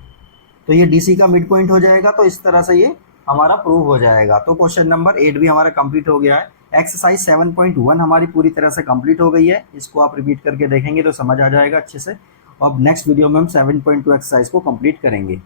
तो ये डीसी का मिड पॉइंट हो जाएगा। तो इस तरह से ये हमारा प्रूव हो जाएगा। तो क्वेश्चन नंबर 8 भी हमारा कंप्लीट हो गया है। एक्सरसाइज 7.1 हमारी पूरी तरह से कंप्लीट हो गई है। इसको आप रिपीट करके देखेंगे तो समझ आ जाएगा अच्छे से। अब नेक्स्ट वीडियो में हम 7.2 एक्सरसाइज को कंप्लीट करेंगे।